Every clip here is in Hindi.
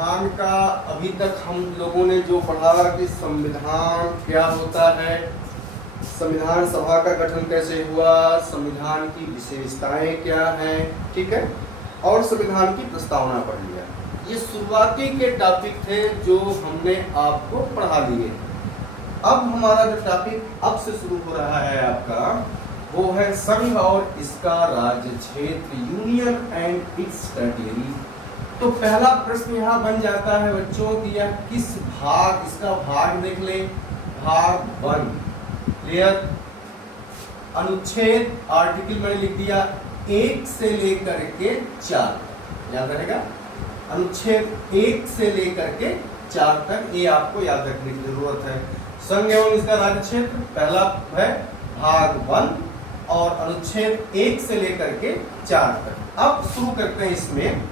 संविधान का अभी तक हम लोगों ने जो पढ़ा कि संविधान क्या होता है, संविधान सभा का गठन कैसे हुआ, संविधान की विशेषताएं क्या हैं, ठीक है, और संविधान की प्रस्तावना पढ़ लिया। ये शुरुआती के टॉपिक थे जो हमने आपको पढ़ा लिए। अब हमारा जो टॉपिक अब से शुरू हो रहा है आपका, वो है संघ और इसका राज्य क्षेत्र, यूनियन एंड इट्स टेरिटरी। तो पहला प्रश्न यहाँ बन जाता है बच्चों कि यह किस भाग, इसका भाग देख ले, भाग 1 क्लियर। अनुच्छेद आर्टिकल मैंने लिख दिया 1 से लेकर के 4, याद रहेगा, अनुच्छेद 1 से लेकर के 4 तक, ये आपको याद रखने की जरूरत है। संघ एवं इसका राज्य क्षेत्र पहला है भाग 1 और अनुच्छेद 1 से लेकर के 4 तक। अब शुरू करते हैं इसमें।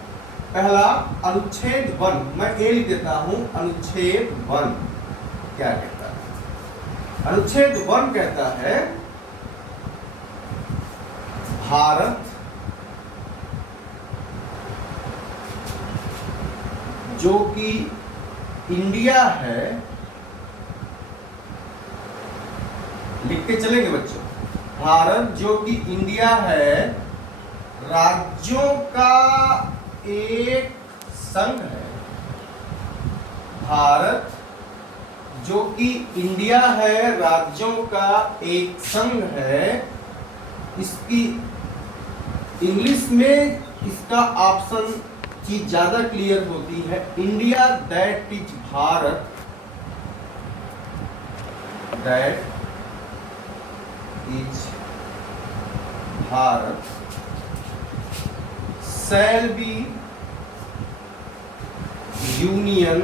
पहला अनुच्छेद 1, मैं ए लिख देता हूं, अनुच्छेद 1 क्या कहता है? अनुच्छेद 1 कहता है भारत जो कि इंडिया है, लिख के चलेंगे बच्चों, भारत जो कि इंडिया है राज्यों का एक संघ है। भारत जो कि इंडिया है राज्यों का एक संघ है। इसकी इंग्लिश में इसका ऑप्शन चीज ज्यादा क्लियर होती है, India that is Bharat, that is Bharat shall be union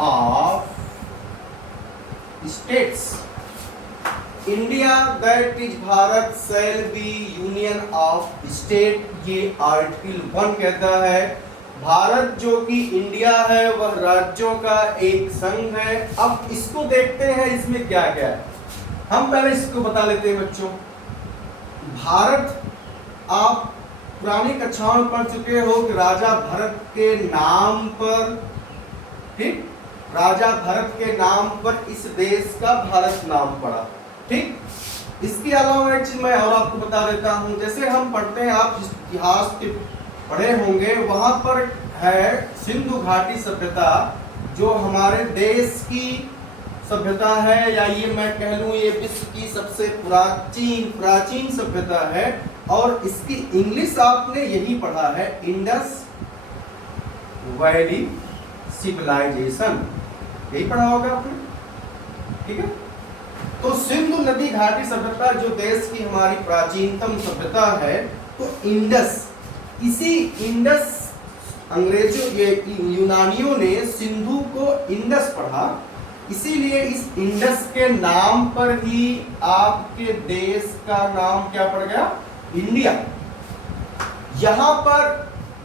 of states. India that is Bharat shall be union of state, ये आर्टिकल 1 कहता है भारत जो कि इंडिया है वह राज्यों का एक संघ है। अब इसको देखते हैं इसमें क्या क्या है। हम पहले इसको बता लेते हैं बच्चों। भारत, आप पुरानी कक्षाओं में पढ़ चुके हो कि राजा भरत के नाम पर, ठीक, राजा भरत के नाम पर इस देश का भारत नाम पड़ा, ठीक। इसके अलावा एक चीज मैं और आपको बता देता हूं, जैसे हम पढ़ते हैं, आप जिस इतिहास के पढ़े होंगे, वहां पर है सिंधु घाटी सभ्यता जो हमारे देश की सभ्यता है, या ये मैं कह लूं ये विश्व की सबसे प्राचीन सभ्यता है। और इसकी इंग्लिश आपने यही पढ़ा है, इंडस वैली सिविलाइजेशन, यही पढ़ा होगा आपने, ठीक है। तो सिंधु नदी घाटी सभ्यता जो देश की हमारी प्राचीनतम सभ्यता है, तो इंडस, इसी इंडस, अंग्रेजों ये यूनानियों ने सिंधु को इंडस पढ़ा, इसीलिए इस इंडस के नाम पर ही आपके देश का नाम क्या पड़ गया, इंडिया। यहां पर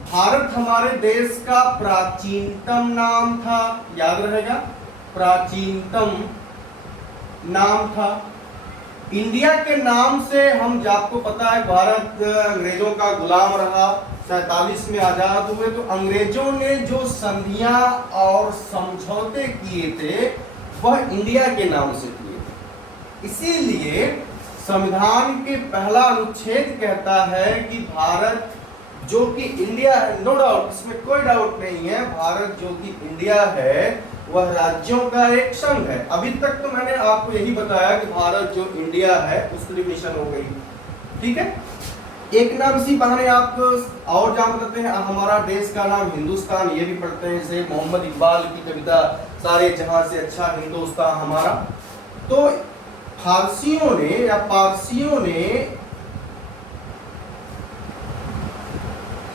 भारत हमारे देश का प्राचीनतम नाम था, याद रहेगा, प्राचीनतम नाम था। इंडिया के नाम से हम, आपको पता है भारत अंग्रेजों का गुलाम रहा, 47 में आजाद हुए, तो अंग्रेजों ने जो संधियां और समझौते किए थे वह इंडिया के नाम से किए थे। इसीलिए संविधान के पहला अनुच्छेद कहता है कि भारत जो कि इंडिया है, नो डाउट, इसमें कोई डाउट नहीं है, भारत जो कि इंडिया है वह राज्यों का एक संघ है। अभी तक तो मैंने आपको यही बताया कि भारत जो इंडिया है उसकी डिफिनेशन हो गई, ठीक है। एक नाम सी बहाने आप और जान सकते हैं, हमारा देश का नाम हिंदुस्तान, ये भी पढ़ते हैं, जैसे मोहम्मद इकबाल की कविता सारे जहां से अच्छा हिंदुस्तान हमारा। तो फारसियों ने या पारसियों ने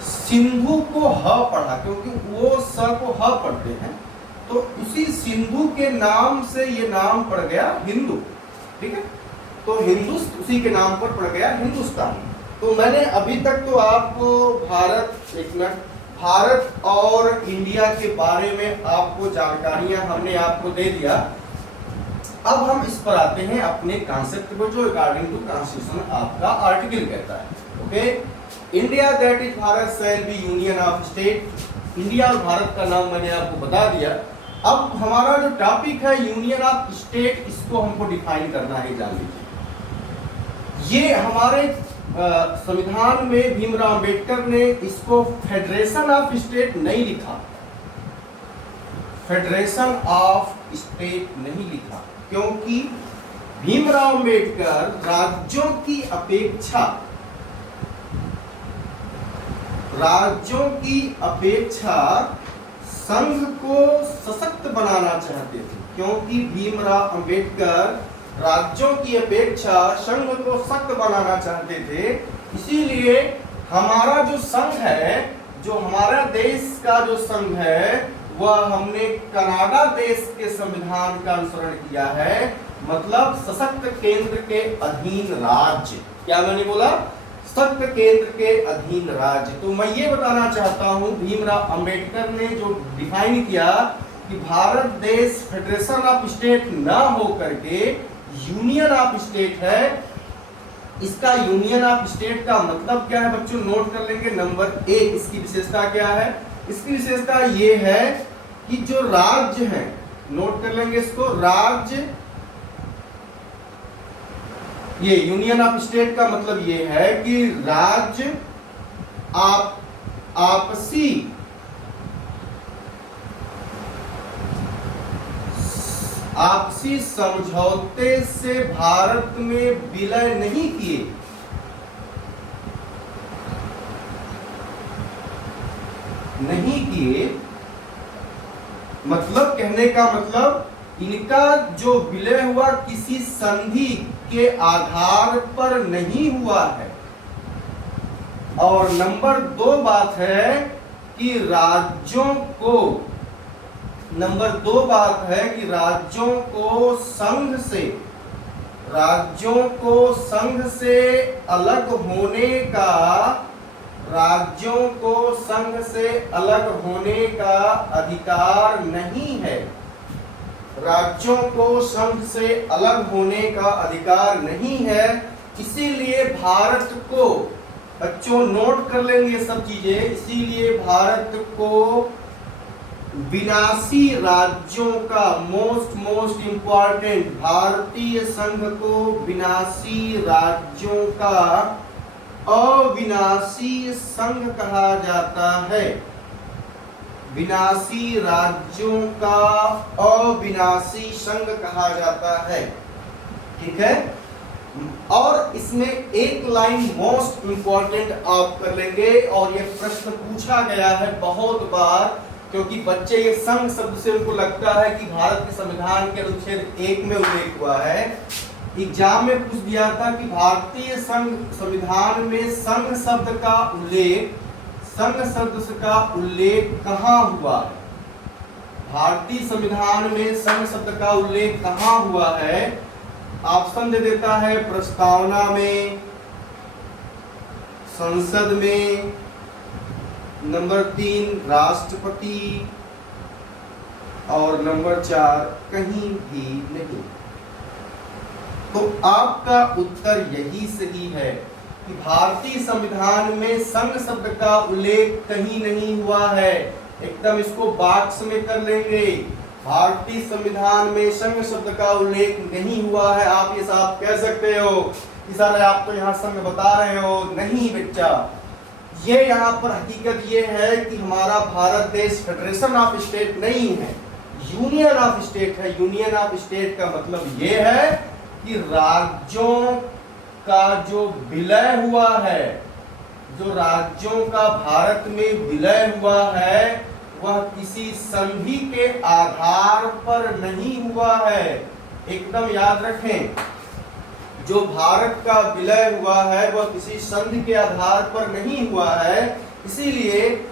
सिंधु को ह पढ़ा, क्योंकि वो स को ह पढ़ते हैं, तो उसी सिंधु के नाम से ये नाम पड़ गया हिंदू, ठीक है। तो हिंदू उसी के नाम पर पड़ गया हिंदुस्तान। तो मैंने अभी तक तो आपको भारत, एक मिनट, भारत और इंडिया के बारे में आपको जानकारियां हमने आपको दे दिया। अब हम इस पर आते हैं अपने कॉन्सेप्ट को, जो अकॉर्डिंग टू कॉन्स्टिट्यूशन आपका आर्टिकल कहता है, okay. India that is Bharat shall be union of state. India और भारत का नाम मैंने आपको बता दिया। अब हमारा जो टॉपिक है यूनियन ऑफ स्टेट, इसको हमको डिफाइन करना है, जान लीजिए। ये हमारे संविधान में भीमराव अंबेडकर ने इसको फेडरेशन ऑफ स्टेट नहीं लिखा, फेडरेशन ऑफ स्टेट नहीं लिखा, क्योंकि भीमराव अंबेडकर राज्यों की अपेक्षा संघ को सशक्त बनाना चाहते थे। क्योंकि भीमराव अंबेडकर राज्यों की अपेक्षा संघ को सख्त बनाना चाहते थे, इसीलिए हमारा जो संघ है, जो हमारा देश का जो संघ है, वह हमने कनाडा देश के संविधान का अनुसरण किया है, मतलब सशक्त केंद्र के अधीन राज्य। क्या मैंने बोला? सशक्त केंद्र के अधीन राज्य। तो मैं ये बताना चाहता हूं, भीमराव अंबेडकर ने जो डिफाइन किया कि भारत देश फेडरेशन ऑफ स्टेट ना हो करके यूनियन ऑफ स्टेट है। इसका यूनियन ऑफ स्टेट का मतलब क्या है बच्चों, नोट कर लेंगे। नंबर एक, इसकी विशेषता क्या है? इसकी विशेषता ये है कि जो राज्य हैं, नोट कर लेंगे इसको, राज्य, ये यूनियन ऑफ स्टेट का मतलब ये है कि राज्य आपसी समझौते से भारत में विलय नहीं किए। मतलब कहने का मतलब इनका जो विलय हुआ किसी संधि के आधार पर नहीं हुआ है। और नंबर दो बात है कि राज्यों को संघ से अलग होने का अधिकार नहीं है। राज्यों को संघ से अलग होने का अधिकार नहीं है। इसीलिए भारत को, बच्चों नोट कर लेंगे ये सब चीजें, इसीलिए भारत को विनाशी राज्यों का, मोस्ट इंपॉर्टेंट, भारतीय संघ को विनाशी राज्यों का अविनाशी संघ कहा जाता है। विनाशी राज्यों का अविनाशी संघ कहा जाता है। ठीक है। और इसमें एक लाइन मोस्ट इंपॉर्टेंट आप कर लेंगे, और ये प्रश्न पूछा गया है बहुत बार, क्योंकि बच्चे ये संघ शब्द से उनको लगता है कि भारत के संविधान के अनुच्छेद 1 में उल्लेख हुआ है। एग्जाम में पूछ दिया था कि भारतीय संविधान में संघ शब्द का उल्लेख कहाँ हुआ है? भारतीय संविधान में संघ शब्द का उल्लेख कहाँ हुआ है? ऑप्शन दे देता है, प्रस्तावना में, संसद में, नंबर 3 राष्ट्रपति, और नंबर 4 कहीं भी नहीं। तो आपका उत्तर यही सही है कि भारतीय संविधान में संघ शब्द का उल्लेख कहीं नहीं हुआ है। एकदम इसको बॉक्स में कर लेंगे, भारतीय संविधान में संघ शब्द का उल्लेख नहीं हुआ है। आप ये साफ कह सकते हो कि सर आप तो यहाँ संघ बता रहे हो। नहीं बच्चा, ये यहाँ पर हकीकत ये है कि हमारा भारत देश फेडरेशन ऑफ स्टेट नहीं है, यूनियन ऑफ स्टेट है। यूनियन ऑफ स्टेट का मतलब ये है कि राज्यों का जो विलय हुआ है, जो राज्यों का भारत में विलय हुआ है, वह किसी संधि के आधार पर नहीं हुआ है। एकदम याद रखें, जो भारत का विलय हुआ है वह किसी संधि के आधार पर नहीं हुआ है। इसीलिए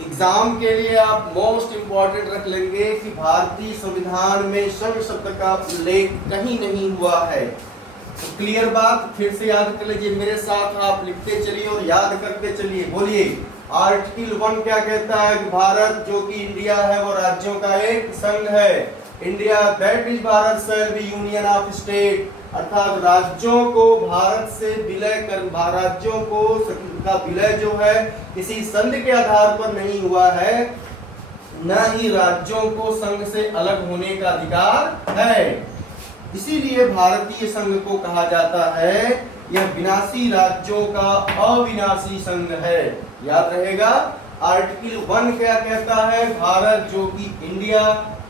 एग्जाम के लिए आप मोस्ट इंपॉर्टेंट रख लेंगे कि भारतीय संविधान में संघ शब्द का उल्लेख कहीं नहीं हुआ है। तो क्लियर बात, फिर से याद कर लीजिए, मेरे साथ आप लिखते चलिए और याद करते चलिए। बोलिए, आर्टिकल 1 क्या कहता है कि भारत जो कि इंडिया है वो राज्यों का एक संघ है। India that is Bharat shall be union of state. अर्थात राज्यों को भारत से विलय कर, राज्यों को का विलय जो है किसी संघ के आधार पर नहीं हुआ है, न ही राज्यों को संघ से अलग होने का अधिकार है। इसीलिए भारतीय संघ को कहा जाता है यह विनाशी राज्यों का अविनाशी संघ है। याद रहेगा आर्टिकल 1 क्या कहता है, भारत जो कि इंडिया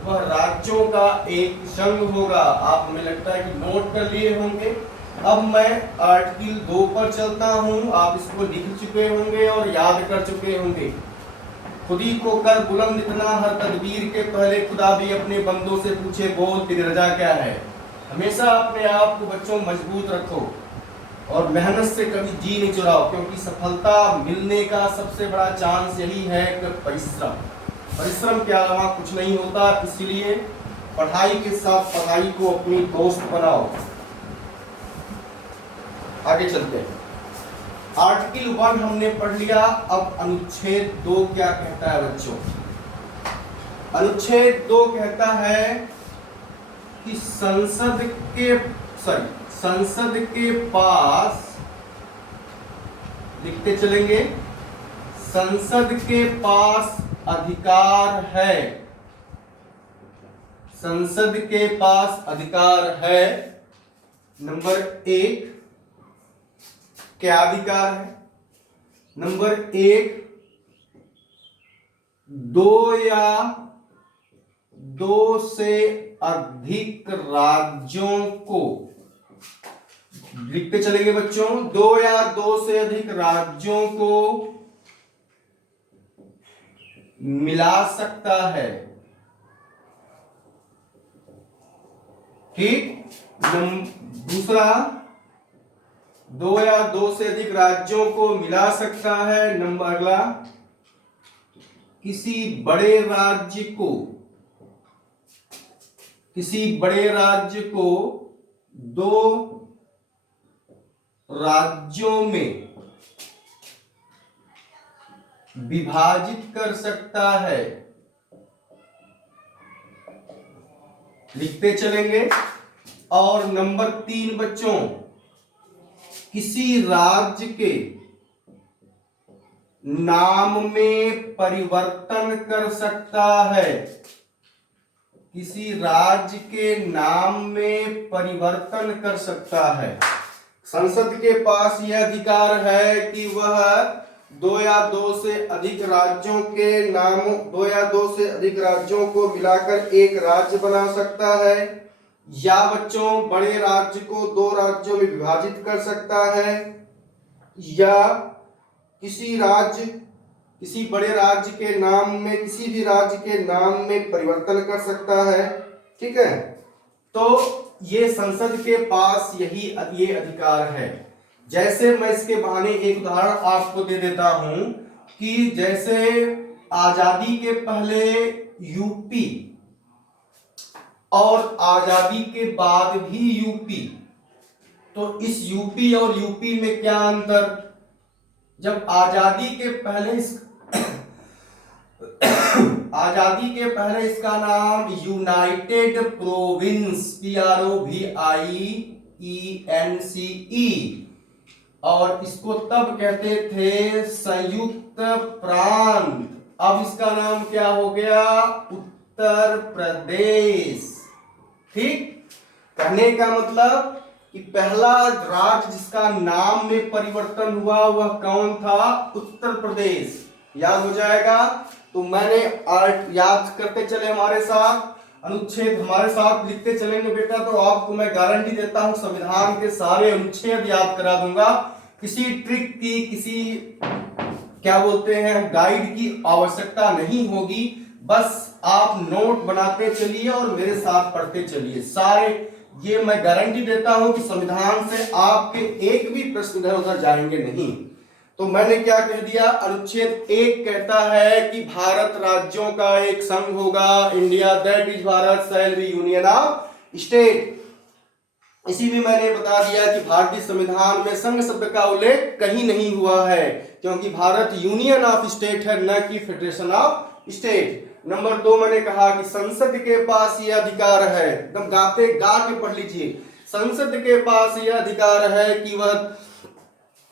वह राज्यों का एक संघ होगा। आप हमें लगता है कि नोट कर लिए होंगे। अब मैं आर्टिकल 2 पर चलता हूं, आप इसको लिख चुके होंगे और याद कर चुके होंगे। खुदी को कर बुलंद इतना हर तदबीर के पहले खुदा भी अपने बंदों से पूछे बोल तेरी रजा क्या है। हमेशा अपने आप को बच्चों मजबूत रखो और मेहनत से कभी जी नहीं चुराओ, क्योंकि सफलता मिलने का सबसे बड़ा चांस यही है कि परिश्रम, परिश्रम के अलावा कुछ नहीं होता। इसलिए पढ़ाई के साथ पढ़ाई को अपनी दोस्त बनाओ। आगे चलते हैं। आर्टिकल 1 हमने पढ़ लिया। अब अनुच्छेद 2 क्या कहता है बच्चों? अनुच्छेद 2 कहता है कि संसद के पास, लिखते चलेंगे, संसद के पास अधिकार है, संसद के पास अधिकार है। नंबर 1 क्या अधिकार है? नंबर 1 2 या 2 से अधिक राज्यों को, लिखते चलेंगे बच्चों, 2 या 2 से अधिक राज्यों को मिला सकता है। ठीक। दूसरा 2 या 2 से अधिक राज्यों को मिला सकता है। नंबर अगला, किसी बड़े राज्य को 2 राज्यों में विभाजित कर सकता है। लिखते चलेंगे। और नंबर 3 बच्चों, किसी राज्य के नाम में परिवर्तन कर सकता है। किसी राज्य के नाम में परिवर्तन कर सकता है। संसद के पास यह अधिकार है कि वह 2 या 2 से अधिक राज्यों के नामों, 2 या 2 से अधिक राज्यों को मिलाकर एक राज्य बना सकता है, या बच्चों बड़े राज्य को 2 राज्यों में विभाजित कर सकता है, या किसी बड़े राज्य के नाम में, किसी भी राज्य के नाम में परिवर्तन कर सकता है। ठीक है, तो ये संसद के पास ये अधिकार है। जैसे मैं इसके बहाने एक उदाहरण आपको दे देता हूं कि जैसे आजादी के पहले यूपी और आजादी के बाद भी यूपी, तो इस यूपी और यूपी में क्या अंतर? जब आजादी के पहले इसका नाम यूनाइटेड प्रोविंस, PROVIENCE, और इसको तब कहते थे संयुक्त प्रांत। अब इसका नाम क्या हो गया? उत्तर प्रदेश। ठीक, कहने का मतलब कि पहला राज्य जिसका नाम में परिवर्तन हुआ वह कौन था? उत्तर प्रदेश। याद हो जाएगा। तो मैंने याद करते चले हमारे साथ, अनुच्छेद हमारे साथ लिखते चलेंगे बेटा, तो आपको मैं गारंटी देता हूं संविधान के सारे अनुच्छेद याद करा दूंगा। किसी ट्रिक की, किसी क्या बोलते हैं गाइड की आवश्यकता नहीं होगी। बस आप नोट बनाते चलिए और मेरे साथ पढ़ते चलिए। सारे ये मैं गारंटी देता हूं कि संविधान से आपके एक भी प्रश्न इधर उधर जाएंगे नहीं। तो मैंने क्या कह दिया? अनुच्छेद 1 कहता है कि भारत राज्यों का एक संघ होगा। India that is Bharat shall be union of state. इसी में मैंने बता दिया कि भारतीय संविधान में संघ शब्द का उल्लेख कहीं नहीं हुआ है, क्योंकि भारत यूनियन ऑफ स्टेट है, न कि फेडरेशन ऑफ स्टेट। नंबर 2 मैंने कहा कि संसद के पास यह अधिकार है। एकदम गाते गा के पढ़ लीजिए। संसद के पास यह अधिकार है कि वह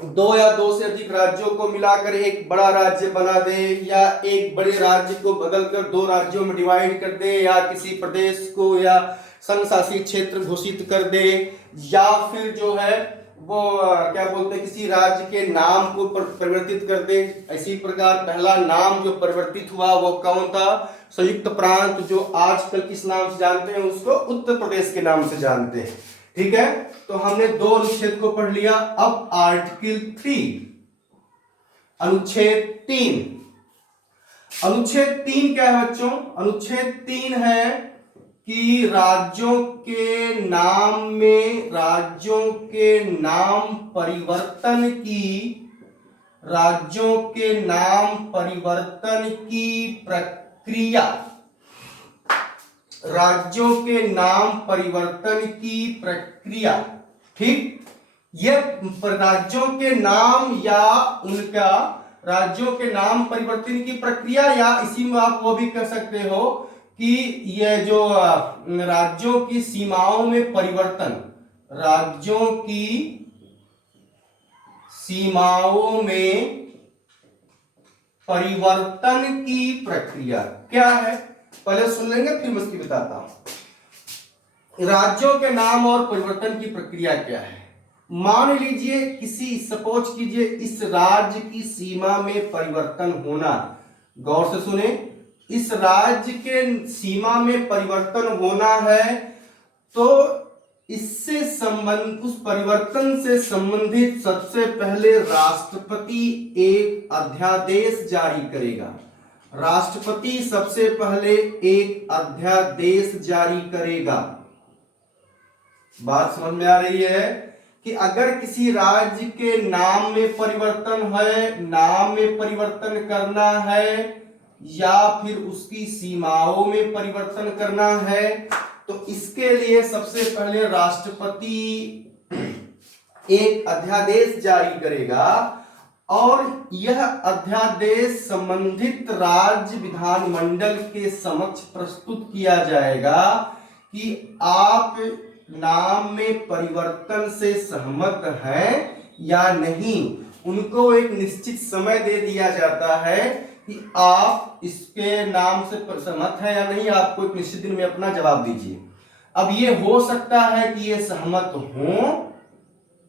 दो या दो से अधिक राज्यों को मिलाकर एक बड़ा राज्य बना दे, या एक बड़े राज्य को बदलकर दो राज्यों में डिवाइड कर दे, या किसी प्रदेश को या संघ शासित क्षेत्र घोषित कर दे, या फिर जो है वो क्या बोलते हैं किसी राज्य के नाम को परिवर्तित कर दे। इसी प्रकार पहला नाम जो परिवर्तित हुआ वो कौन था? संयुक्त प्रांत, जो आजकल किस नाम से जानते हैं उसको? उत्तर प्रदेश के नाम से जानते हैं। ठीक है, तो हमने दो अनुच्छेद को पढ़ लिया। अब आर्टिकल 3 अनुच्छेद 3। अनुच्छेद 3 क्या है बच्चों? अनुच्छेद 3 है कि राज्यों के नाम में राज्यों के नाम परिवर्तन की प्रक्रिया, राज्यों के नाम परिवर्तन की प्रक्रिया। ठीक, ये राज्यों के नाम या उनका राज्यों के नाम परिवर्तन की प्रक्रिया, या इसी में आप वो भी कह सकते हो कि ये जो राज्यों की सीमाओं में परिवर्तन, राज्यों की सीमाओं में परिवर्तन की प्रक्रिया क्या है? पहले सुन लेंगे फिर मैं इसकी बताता हूं। राज्यों के नाम और परिवर्तन की प्रक्रिया क्या है? मान लीजिए सपोज कीजिए इस राज्य की सीमा में परिवर्तन होना। गौर से सुने, इस राज्य के सीमा में परिवर्तन होना है तो उस परिवर्तन से संबंधित सबसे पहले राष्ट्रपति एक अध्यादेश जारी करेगा। राष्ट्रपति सबसे पहले एक अध्यादेश जारी करेगा। बात समझ में आ रही है कि अगर किसी राज्य के नाम में परिवर्तन है, नाम में परिवर्तन करना है, या फिर उसकी सीमाओं में परिवर्तन करना है, तो इसके लिए सबसे पहले राष्ट्रपति एक अध्यादेश जारी करेगा, और यह अध्यादेश संबंधित राज्य विधानमंडल के समक्ष प्रस्तुत किया जाएगा कि आप नाम में परिवर्तन से सहमत हैं या नहीं। उनको एक निश्चित समय दे दिया जाता है कि आप इसके नाम से सहमत हैं या नहीं, आपको एक निश्चित दिन में अपना जवाब दीजिए। अब ये हो सकता है कि ये सहमत हो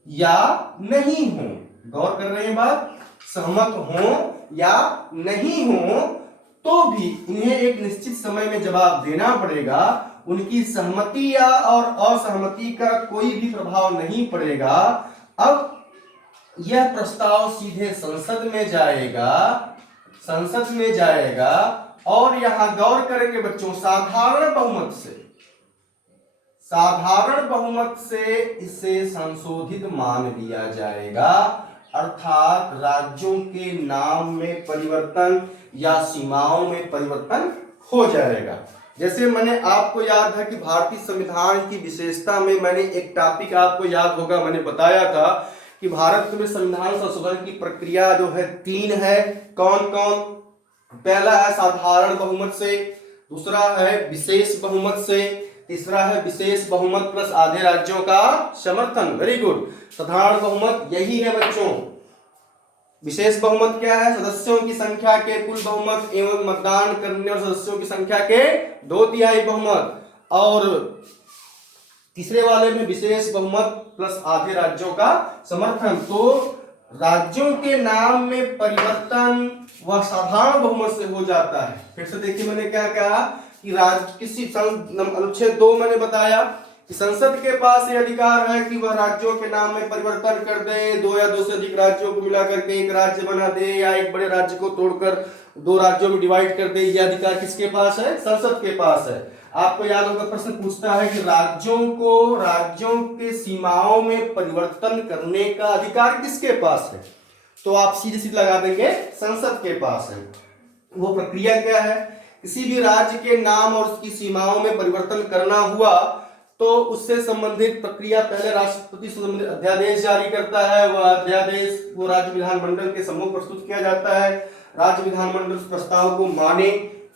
या नहीं हो। गौर कर रहे हैं बात? सहमत हो या नहीं हो तो भी इन्हें एक निश्चित समय में जवाब देना पड़ेगा। उनकी सहमति या और असहमति का कोई भी प्रभाव नहीं पड़ेगा। अब यह प्रस्ताव सीधे संसद में जाएगा, और यहां गौर करेंगे बच्चों, साधारण बहुमत से इसे संशोधित मान लिया जाएगा, अर्थात राज्यों के नाम में परिवर्तन या सीमाओं में परिवर्तन हो जाएगा। जैसे मैंने आपको याद है कि भारतीय संविधान की विशेषता में मैंने एक टॉपिक आपको याद होगा, मैंने बताया था कि भारत में संविधान संशोधन की प्रक्रिया जो है 3 है। कौन कौन? पहला है साधारण बहुमत से, दूसरा है विशेष बहुमत से, तीसरा है विशेष बहुमत प्लस आधे राज्यों का समर्थन। Very good. साधारण बहुमत यही है बच्चों। विशेष बहुमत क्या है? सदस्यों की संख्या के कुल बहुमत एवं मतदान करने वाले सदस्यों की संख्या के 2/3 बहुमत। और तीसरे वाले में विशेष बहुमत प्लस आधे राज्यों का समर्थन। तो राज्यों के नाम में परिवर्तन वह साधारण बहुमत से हो जाता है। फिर से देखिए मैंने क्या कहा कि अनुच्छेद 2 मैंने बताया कि संसद के पास ये अधिकार है कि वह राज्यों के नाम में परिवर्तन कर दे, 2 या 2 से अधिक राज्यों को मिलाकर के एक राज्य बना दे, या एक बड़े राज्य को तोड़कर 2 राज्यों में डिवाइड कर दे। यह अधिकार किसके पास है? संसद के पास है। आपको याद होगा प्रश्न पूछता है कि राज्यों के सीमाओं में परिवर्तन करने का अधिकार किसके पास है? तो आप सीधे लगा देंगे संसद के पास है। वो प्रक्रिया क्या है? किसी भी राज्य के नाम और उसकी सीमाओं में परिवर्तन करना हुआ तो उससे संबंधित प्रक्रिया पहले राष्ट्रपति संबंधित अध्यादेश जारी करता है। वह अध्यादेश वो राज्य विधानमंडल के सम्मुख प्रस्तुत किया जाता है। राज्य विधानमंडल उस प्रस्ताव को माने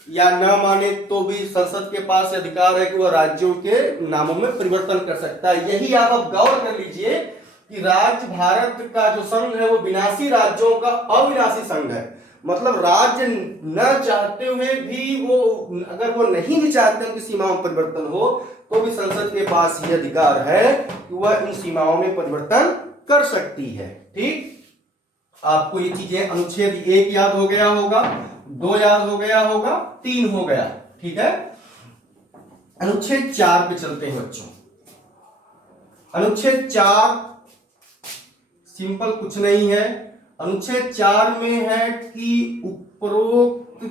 या न माने तो भी संसद के पास अधिकार है कि वह राज्यों के नामों में परिवर्तन कर सकता है। यही आप अब गौर कर लीजिए कि राज्य भारत का जो संघ है वो विनाशी राज्यों का अविनाशी संघ है। मतलब राज्य न चाहते हुए भी वो, अगर वो नहीं भी चाहते उनकी सीमाओं में परिवर्तन हो, तो भी संसद के पास ये अधिकार है कि वह इन सीमाओं में परिवर्तन कर सकती है। ठीक, आपको ये चीजें अनुच्छेद 1 याद हो गया होगा, 2 याद हो गया होगा, 3 हो गया। ठीक है, अनुच्छेद 4 पे चलते हैं बच्चों। अनुच्छेद 4 सिंपल कुछ नहीं है। अनुच्छेद 4 में है कि उपरोक्त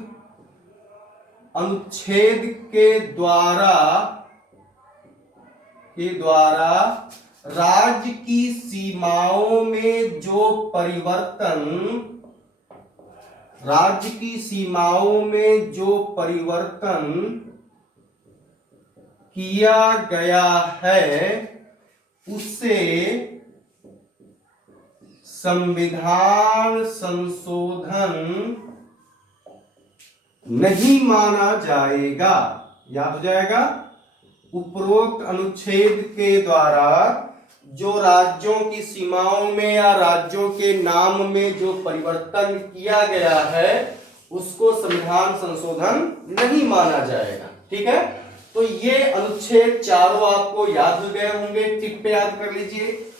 अनुच्छेद के द्वारा राज्य की सीमाओं में जो परिवर्तन किया गया है उसे संविधान संशोधन नहीं माना जाएगा। याद हो जाएगा, उपरोक्त अनुच्छेद के द्वारा जो राज्यों की सीमाओं में या राज्यों के नाम में जो परिवर्तन किया गया है उसको संविधान संशोधन नहीं माना जाएगा। ठीक है, तो ये अनुच्छेद 4 आपको याद हो गए होंगे। टिप पे याद कर लीजिए,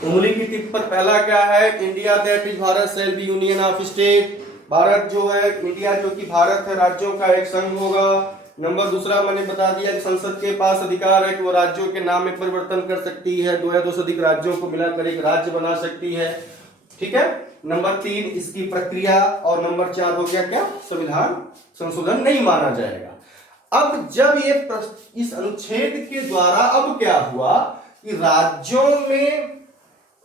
उंगली की टिप पर पहला क्या है, India that is Bharat shall be union of state. Bharat जो है, इंडिया जो कि भारत है, राज्यों का एक संघ होगा। नंबर दूसरा मैंने बता दिया कि संसद के पास अधिकार है कि वो राज्यों के नाम में परिवर्तन कर सकती है, 2 या 2 से अधिक राज्यों को मिलाकर एक राज्य बना सकती है। ठीक है, नंबर 3 इसकी प्रक्रिया, और नंबर 4 हो गया क्या, संविधान संशोधन नहीं माना जाएगा। अब जब ये इस अनुच्छेद के द्वारा अब क्या हुआ कि राज्यों में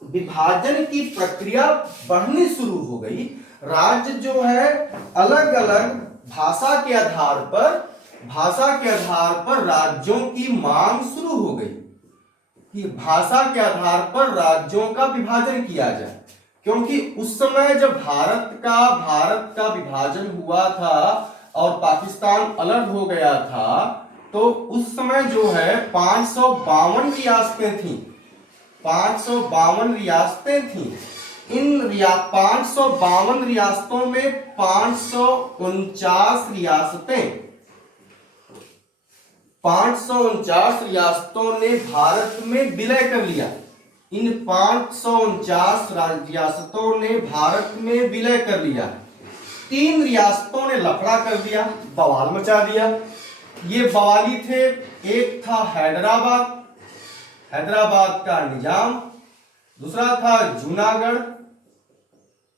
विभाजन की प्रक्रिया बढ़नी शुरू हो गई। राज्य जो है अलग अलग भाषा के आधार पर राज्यों की मांग शुरू हो गई कि भाषा के आधार पर राज्यों का विभाजन किया जाए। क्योंकि उस समय जब भारत का विभाजन हुआ था और पाकिस्तान अलग हो गया था, तो उस समय जो है 552 रियासतें थीं। 552 रियासतें थीं। इन 552 रियासतों में 549 रियासतों ने भारत में विलय कर लिया। इन 549 रियासतों ने भारत में विलय कर लिया। 3 रियासतों ने लफड़ा कर दिया, बवाल मचा दिया। ये बवाली थे, एक था हैदराबाद का निजाम, दूसरा था जूनागढ़,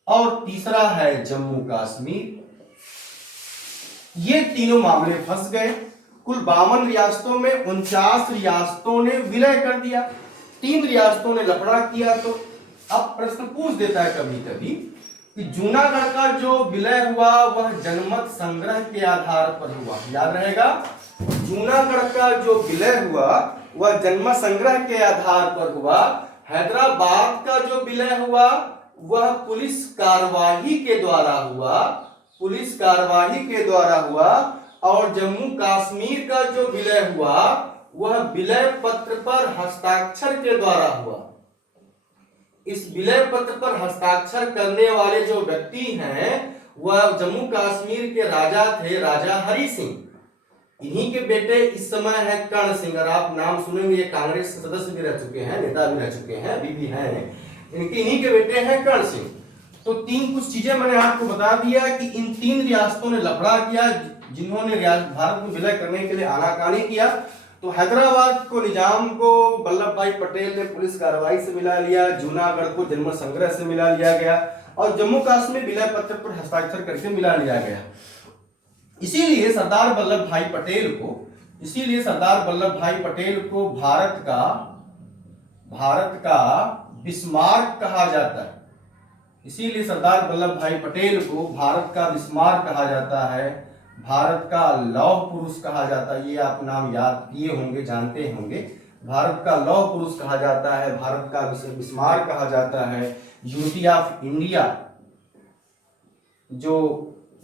और तीसरा है जम्मू कश्मीर। ये तीनों मामले फंस गए। कुल 52 रियासतों में 49 रियासतों ने विलय कर दिया, 3 रियासतों ने लफड़ा किया। तो अब प्रश्न पूछ देता है कभी कभी कि जूनागढ़ का जो विलय हुआ वह जनमत संग्रह के आधार पर हुआ। याद रहेगा, जूनागढ़ का जो विलय हुआ वह जनमत संग्रह के आधार पर हुआ। हैदराबाद का जो विलय हुआ वह पुलिस कार्यवाही के द्वारा हुआ। और जम्मू कश्मीर का जो विलय हुआ वह विलय पत्र पर हस्ताक्षर के द्वारा हुआ। इस विलय पत्र पर हस्ताक्षर करने वाले जो व्यक्ति हैं वह जम्मू कश्मीर के राजा थे, राजा हरि सिंह। इन्हीं के बेटे इस समय है कर्ण सिंह। अगर आप नाम सुनेंगे, ये कांग्रेस सदस्य भी रह चुके हैं, नेता भी रह चुके हैं, अभी भी हैं। इन्हीं के बेटे हैं कर्ण सिंह। तो कुछ चीजें मैंने आपको बता दिया कि इन 3 रियासतों ने लफड़ा किया, जिन्होंने भारत में विलय करने के लिए आनाकानी किया। तो हैदराबाद को, निजाम को वल्लभ भाई पटेल ने पुलिस कार्रवाई से मिला लिया, जूनागढ़ को जनमत संग्रह से मिला लिया गया, और जम्मू कश्मीर विलय पत्र पर हस्ताक्षर करके मिला लिया गया। इसीलिए सरदार वल्लभ भाई पटेल को भारत का बिस्मार्क कहा जाता है। इसीलिए सरदार वल्लभ भाई पटेल को भारत का बिस्मार्क कहा जाता है, भारत का लौह पुरुष कहा जाता है। ये आप नाम याद किए होंगे, जानते होंगे। भारत का लौह पुरुष कहा जाता है, भारत का बिस्मार्क कहा जाता है। यूनिटी ऑफ इंडिया जो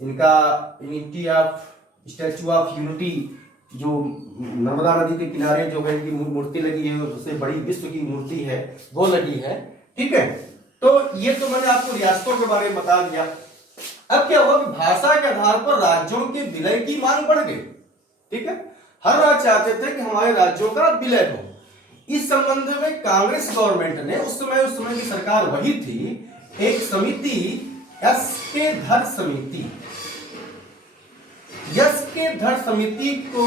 इनका unity of statute of unity जो नर्मदा नदी के किनारे जो है इनकी मूर्ति लगी है, सबसे बड़ी विश्व की मूर्ति है, वो लगी है। ठीक है, तो ये तो मैंने आपको रियासतों के बारे में बता दिया। अब क्या हुआ कि भाषा के आधार पर राज्यों के विलय की मांग बढ़ गई। ठीक है, हर राज्य चाहते थे कि हमारे राज्यों का विलय हो। इस संबंध में कांग्रेस गवर्नमेंट ने उस समय की सरकार वही थी, एक समिति एस.के. धर समिति, एस.के. धर समिति को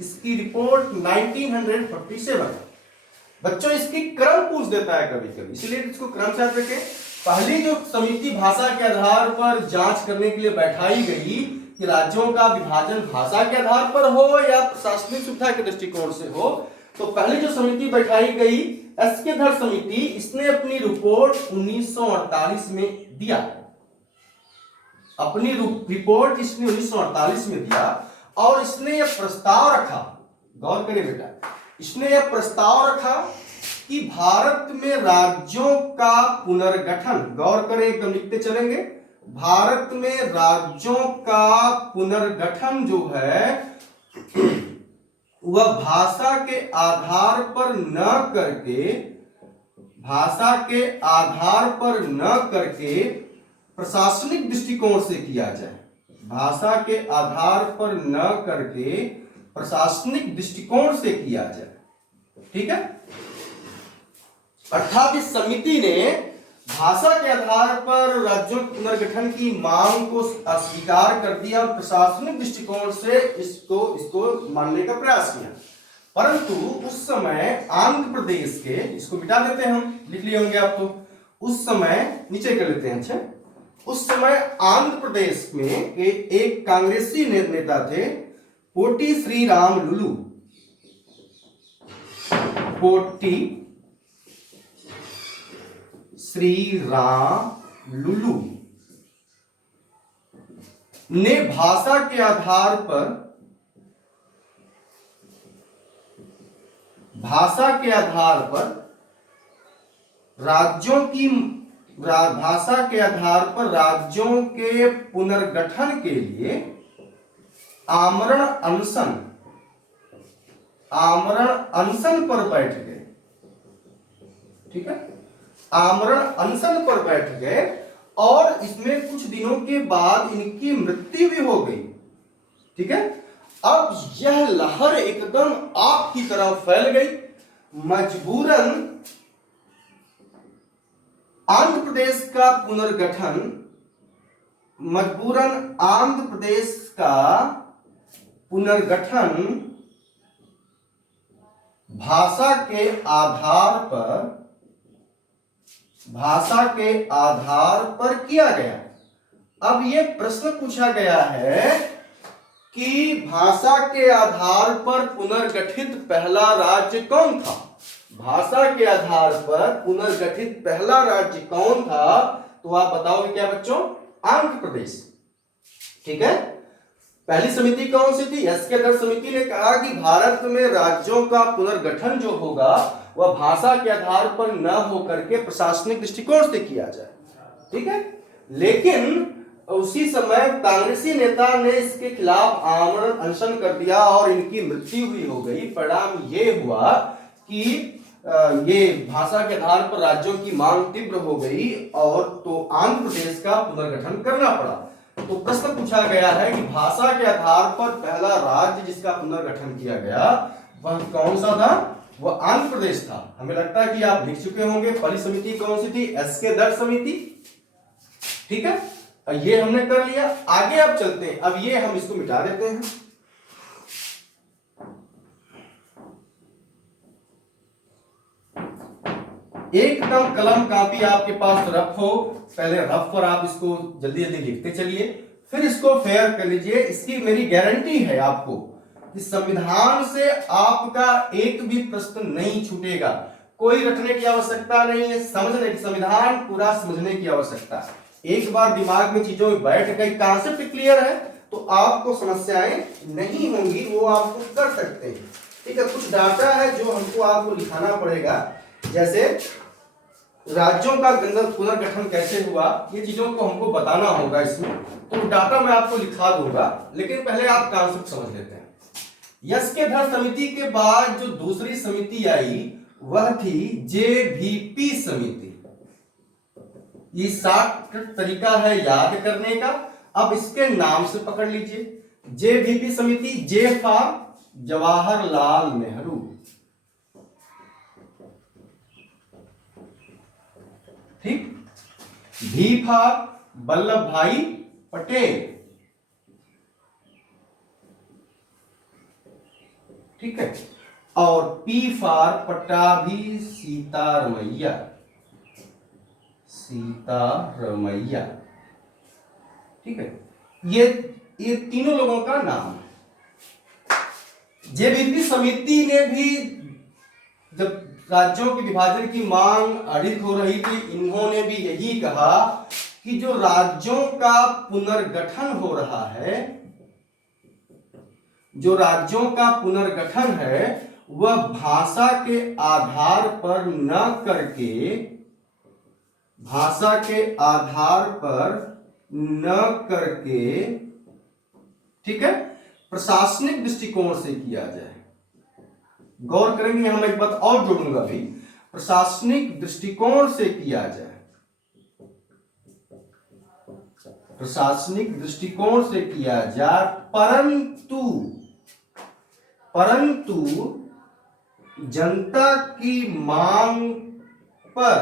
इसकी रिपोर्ट 1947, बच्चों इसकी क्रम पूछ देता है कभी कभी, इसलिए इसको क्रम से याद रखें। पहली जो समिति भाषा के आधार पर जांच करने के लिए बैठाई गई कि राज्यों का विभाजन भाषा के आधार पर हो या प्रशासनिक सुविधा के दृष्टिकोण से हो, तो पहली जो समिति बैठाई गई एस.के. धर समिति, इसने अपनी रिपोर्ट 1948 में दिया। अपनी रिपोर्ट इसने 1948 में दिया और इसने यह प्रस्ताव रखा, गौर करिए बेटा, इसने यह प्रस्ताव रखा कि भारत में राज्यों का पुनर्गठन, गौर करें एकदम लिखते चलेंगे, भारत में राज्यों का पुनर्गठन जो है वह भाषा के आधार पर न करके, भाषा के आधार पर न करके प्रशासनिक दृष्टिकोण से किया जाए, भाषा के आधार पर न करके प्रशासनिक दृष्टिकोण से किया जाए। ठीक है, अर्थात इस समिति ने भाषा के आधार पर राज्यों के पुनर्गठन की मांग को अस्वीकार कर दिया और प्रशासनिक दृष्टिकोण से इसको मानने का प्रयास किया। परंतु उस समय आंध्र प्रदेश के, इसको मिटा देते हैं हम, लिख लिए होंगे आप तो, उस समय नीचे कर लेते हैं। अच्छा, उस समय आंध्र प्रदेश में एक कांग्रेसी नेता थे, पोटी श्रीराम लुलू, पोटी श्रीराम लुलू ने भाषा के आधार पर, भाषा के आधार पर राज्यों की, भाषा के आधार पर राज्यों के पुनर्गठन के लिए आमरण अनशन पर बैठ गए। ठीक है, आमरण अनशन पर बैठ गए और इसमें कुछ दिनों के बाद इनकी मृत्यु भी हो गई। ठीक है, अब यह लहर एकदम आग की तरह फैल गई। मजबूरन आंध्र प्रदेश का पुनर्गठन, मजबूरन आंध्र प्रदेश का पुनर्गठन भाषा के आधार पर, भाषा के आधार पर किया गया। अब यह प्रश्न पूछा गया है कि भाषा के आधार पर पुनर्गठित पहला राज्य कौन था? भाषा के आधार पर पुनर्गठित पहला राज्य कौन था? तो आप बताओगे क्या बच्चों? आंध्र प्रदेश। ठीक है, पहली समिति कौन सी थी? एस.के. धर समिति ने कहा कि भारत में राज्यों का पुनर्गठन जो होगा वह भाषा के आधार पर न होकर के प्रशासनिक दृष्टिकोण से किया जाए। ठीक है, लेकिन उसी समय कांग्रेसी नेता ने इसके खिलाफ आमरण अनशन कर दिया और इनकी मृत्यु भी हो गई। परिणाम ये हुआ कि ये भाषा के आधार पर राज्यों की मांग तीव्र हो गई और तो आंध्र प्रदेश का पुनर्गठन करना पड़ा। तो प्रश्न पूछा गया है कि भाषा के आधार पर पहला राज्य जिसका पुनर्गठन किया गया वह कौन सा था? वह आंध्र प्रदेश था। हमें लगता है कि आप लिख चुके होंगे। पहली समिति कौन सी थी? एस.के. धर समिति। ठीक है, ये हमने कर लिया। आगे अब चलते हैं। अब ये हम इसको मिटा देते हैं। एकदम कलम कापी आपके पास रफ हो, पहले रफ पर आप इसको जल्दी जल्दी लिखते चलिए, फिर इसको फेयर कर लीजिए। इसकी मेरी गारंटी है आपको कि संविधान से आपका एक भी प्रश्न नहीं छूटेगा। कोई रखने की आवश्यकता नहीं है, समझने की, संविधान पूरा समझने की आवश्यकता है। एक बार दिमाग में चीजों में बैठ गई, कॉन्सेप्ट क्लियर है, तो आपको समस्याएं नहीं होंगी, वो आपको कर सकते हैं। ठीक है, कुछ डाटा है जो हमको आपको लिखाना पड़ेगा। जैसे राज्यों का पुनर्गठन कैसे हुआ, ये चीजों को हमको बताना होगा इसमें। तो डाटा मैं आपको लिखा दूंगा, लेकिन पहले आप कॉन्सेप्ट समझ लेते हैं। यस्केधर समिति के बाद जो दूसरी समिति आई वह थी जेवीपी समिति। ये शॉर्ट तरीका है याद करने का, अब इसके नाम से पकड़ लीजिए। जेवीपी समिति, जे फॉर जवाहरलाल नेहरू, ठीक, भी फॉर वल्लभ भाई पटेल, ठीक है, और पी फॉर पट्टाभी सीतारमैया, सीतारमैया, ठीक है। ये तीनों लोगों का नाम है। जेवीपी समिति ने भी जब राज्यों के विभाजन की मांग अधिक हो रही थी, इन्होंने भी यही कहा कि जो राज्यों का पुनर्गठन हो रहा है, जो राज्यों का पुनर्गठन है वह भाषा के आधार पर न करके, भाषा के आधार पर न करके, ठीक है, प्रशासनिक दृष्टिकोण से किया जाए। गौर करेंगे, हम एक बात और जोड़ूंगा भी, प्रशासनिक दृष्टिकोण से किया जाए, प्रशासनिक दृष्टिकोण से किया जाए, परंतु जनता की मांग पर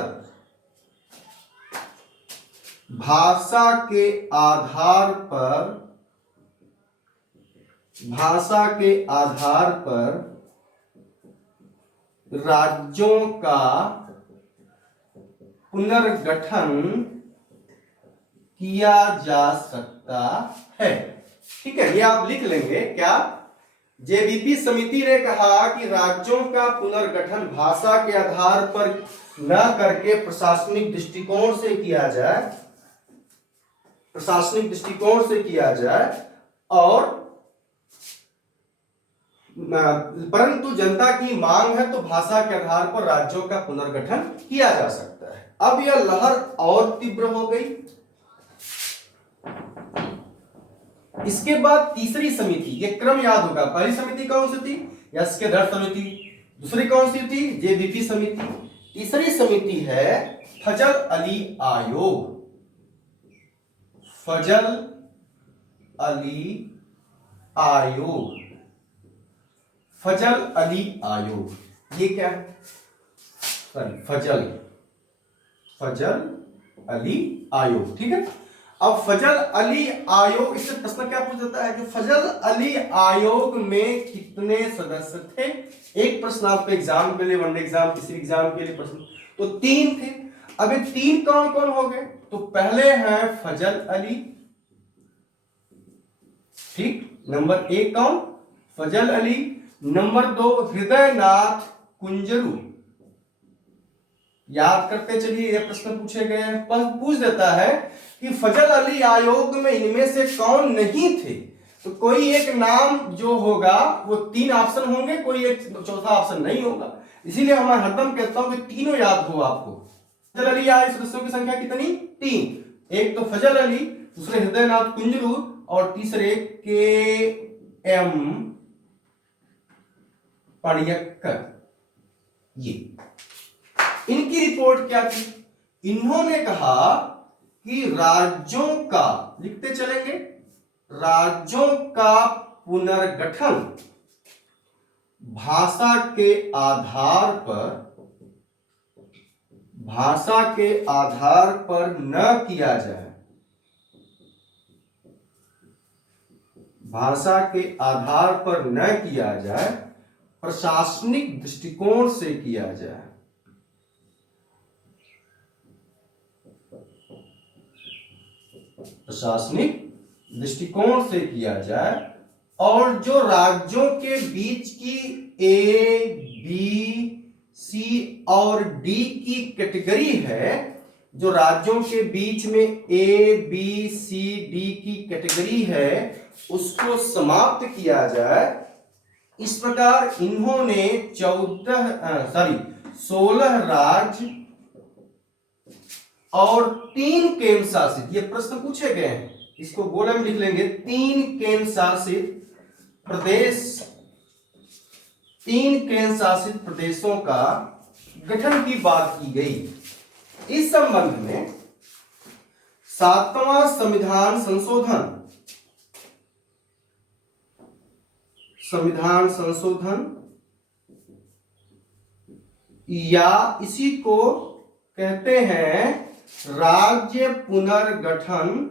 भाषा के आधार पर, भाषा के आधार पर राज्यों का पुनर्गठन किया जा सकता है, ठीक है। ये आप लिख लेंगे क्या, जेवीपी समिति ने कहा कि राज्यों का पुनर्गठन भाषा के आधार पर न करके प्रशासनिक दृष्टिकोण से किया जाए, प्रशासनिक दृष्टिकोण से किया जाए, और परंतु जनता की मांग है तो भाषा के आधार पर राज्यों का पुनर्गठन किया जा सकता है। अब यह लहर और तीव्र हो गई। इसके बाद तीसरी समिति, ये क्रम याद होगा, पहली समिति कौन सी थी, यस्केधर समिति, दूसरी कौन सी थी, जेवीपी समिति, तीसरी समिति है फजल अली आयोग, फजल अली आयोग, फजल अली आयोग, ये क्या है, सॉरी फजल अली आयोग, ठीक है। अब फजल अली आयोग, इससे प्रश्न क्या पूछ देता है कि फजल अली आयोग में कितने सदस्य थे। एक प्रश्न आपके एग्जाम के लिए, वनडे एग्जाम, किसी एग्जाम के लिए प्रश्न, तो 3 थे। अब ये 3 कौन कौन हो गए, तो पहले हैं फजल अली, ठीक, नंबर 1 कौन, फजल अली, नंबर 2 हृदयनाथ कुंजरू। याद करते चलिए, ये प्रश्न पूछे गए हैं, पूछ देता है कि फजल अली आयोग में इनमें से कौन नहीं थे, तो कोई एक नाम जो होगा वो 3 ऑप्शन होंगे, कोई एक चौथा ऑप्शन नहीं होगा। इसीलिए मैं हरदम कहता हूं कि तीनों याद हो आपको। फजल अली आयोग सदस्यों की संख्या कितनी, 3, एक तो फजल अली, दूसरे हृदयनाथ कुंजरू, और तीसरे के एम पडिक्कर। ये इनकी रिपोर्ट क्या थी, इन्होंने कहा कि राज्यों का, लिखते चलेंगे, राज्यों का पुनर्गठन भाषा के आधार पर, भाषा के आधार पर न किया जाए, भाषा के आधार पर न किया जाए, प्रशासनिक दृष्टिकोण से किया जाए। प्रशासनिक दृष्टिकोण से किया जाए, और जो राज्यों के बीच की ए, बी, सी और डी की कैटेगरी है, जो राज्यों के बीच में ए, बी, सी, डी की कैटेगरी है, उसको समाप्त किया जाए। इस प्रकार इन्होंने 16 राज्य और 3 केंद्र शासित, ये प्रश्न पूछे गए हैं, इसको गोला में लिख लेंगे, 3 केंद्र शासित प्रदेश, 3 केंद्र शासित प्रदेशों का गठन की बात की गई। इस संबंध में 7वां संविधान संशोधन, संविधान संशोधन या इसी को कहते हैं राज्य पुनर्गठन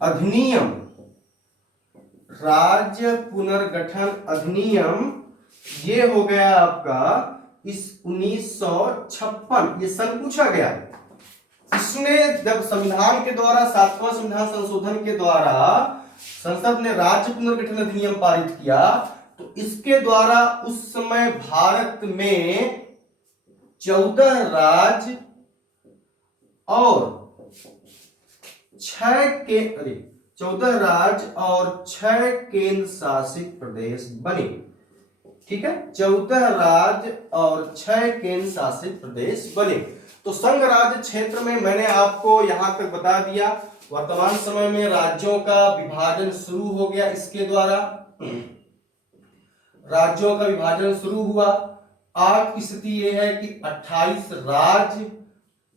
अधिनियम, राज्य पुनर्गठन अधिनियम, ये हो गया आपका इस 1956, ये सन पूछा गया। इसने जब संविधान के द्वारा 7वां संविधान संशोधन के द्वारा संसद ने राज्य पुनर्गठन अधिनियम पारित किया, तो इसके द्वारा उस समय भारत में 14 राज्य और 14 राज्य और 6 केंद्र शासित प्रदेश बने। ठीक है, 14 राज्य और 6 केंद्र शासित प्रदेश बने। तो संघ राज्य क्षेत्र में मैंने आपको यहां तक बता दिया। वर्तमान समय में राज्यों का विभाजन शुरू हो गया, इसके द्वारा राज्यों का विभाजन शुरू हुआ। आज की स्थिति यह है कि 28 राज्य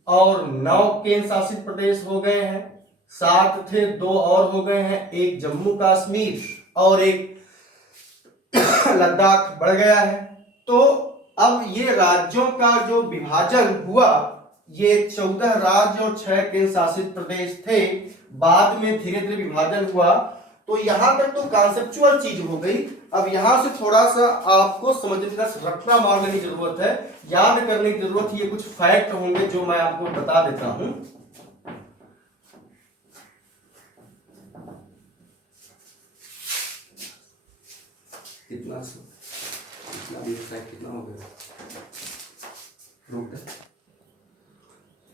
और 9 केंद्र शासित प्रदेश हो गए हैं। 7 थे, 2 और हो गए हैं, एक जम्मू कश्मीर और एक लद्दाख बढ़ गया है। तो अब ये राज्यों का जो विभाजन हुआ, ये 14 राज्य और 6 केंद्र शासित प्रदेश थे, बाद में धीरे धीरे विभाजन हुआ। तो यहां तक तो कॉन्सेप्चुअल चीज हो गई। अब यहां से थोड़ा सा आपको समझने का रटना मारने की जरूरत है, याद करने की जरूरत है। ये कुछ फैक्ट होंगे जो मैं आपको बता देता हूं। कितना हो गया?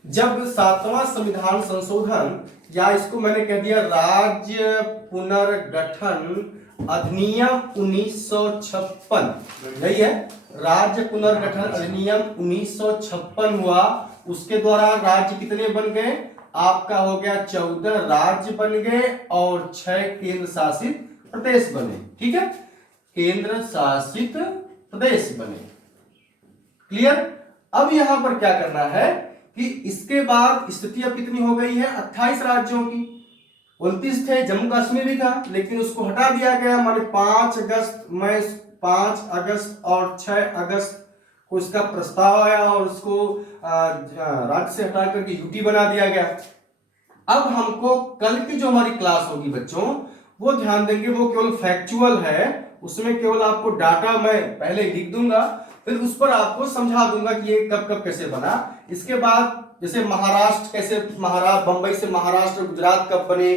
जब 7वां संविधान संशोधन, या इसको मैंने कह दिया राज्य पुनर्गठन अधिनियम 1956, यही है, राज्य पुनर्गठन अधिनियम 1956 हुआ। उसके द्वारा राज्य कितने बन गए? आपका हो गया 14 राज्य बन गए और 6 केंद्र शासित प्रदेश बने। ठीक है, केंद्र शासित प्रदेश बने। क्लियर? अब यहां पर क्या करना है कि इसके बाद स्थिति अब कितनी हो गई है? 28 राज्यों की। 29 थे, जम्मू कश्मीर भी था, लेकिन उसको हटा दिया गया। हमारे 5 अगस्त और 6 अगस्त को इसका प्रस्ताव आया और उसको राज्य से हटा करके यूटी बना दिया गया। अब हमको कल की जो हमारी क्लास होगी बच्चों, वो ध्यान देंगे, वो केवल फैक्चुअल है। उसमें केवल आपको डाटा मैं पहले लिख दूंगा, फिर उस पर आपको समझा दूंगा कि ये कब कब कैसे बना। इसके बाद जैसे महाराष्ट्र कैसे, बंबई से महाराष्ट्र, गुजरात कब बने,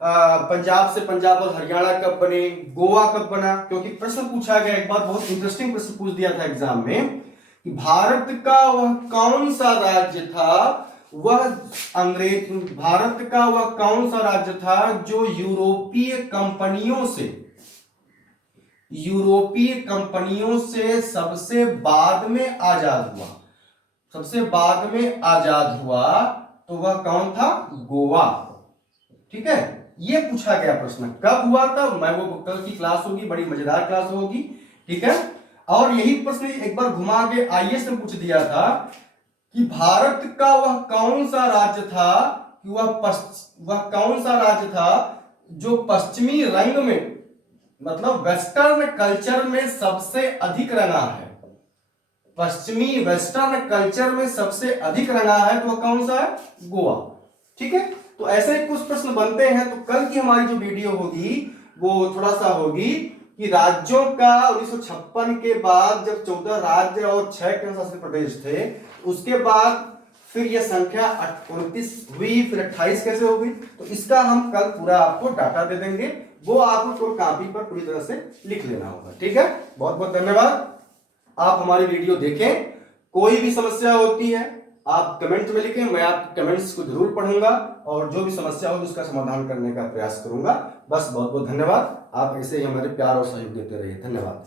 पंजाब से पंजाब और हरियाणा कब बने, गोवा कब बना। क्योंकि प्रश्न पूछा गया एक बार, बहुत इंटरेस्टिंग प्रश्न पूछ दिया था एग्जाम में कि भारत का वह कौन सा राज्य था, भारत का वह कौन सा राज्य था जो यूरोपीय कंपनियों से सबसे बाद में आजाद हुआ, सबसे बाद में आजाद हुआ, तो वह कौन था? गोवा। ठीक है, ये पूछा गया प्रश्न कब हुआ था। मैं वो कल की क्लास होगी, बड़ी मजेदार क्लास होगी। ठीक है, और यही प्रश्न एक बार घुमा के आईएएस ने पूछ दिया था कि भारत का वह कौन सा राज्य था, कि वह कौन सा राज्य था जो पश्चिमी रंग में, मतलब वेस्टर्न कल्चर में सबसे अधिक रंगा है। पश्चिमी वेस्टर्न कल्चर में सबसे अधिक रंगा है, तो वह कौन सा है? गोवा। ठीक है, तो ऐसे कुछ प्रश्न बनते हैं। तो कल की हमारी जो वीडियो होगी वो थोड़ा सा होगी कि राज्यों का 1956 के बाद जब 14 राज्य और 6 केंद्र शासित प्रदेश थे, उसके बाद फिर यह संख्या 29 हुई, फिर 28 कैसे होगी, तो इसका हम कल पूरा आपको डाटा दे देंगे। वो आपको तो कॉपी पर पूरी तरह से लिख लेना होगा। ठीक है, बहुत बहुत धन्यवाद। आप हमारी वीडियो देखें, कोई भी समस्या होती है आप कमेंट में लिखें, मैं आपके कमेंट्स को जरूर पढ़ूंगा और जो भी समस्या होगी उसका समाधान करने का प्रयास करूंगा। बस बहुत बहुत धन्यवाद। आप ऐसे ही हमारे प्यार और सहयोग देते रहिए। धन्यवाद।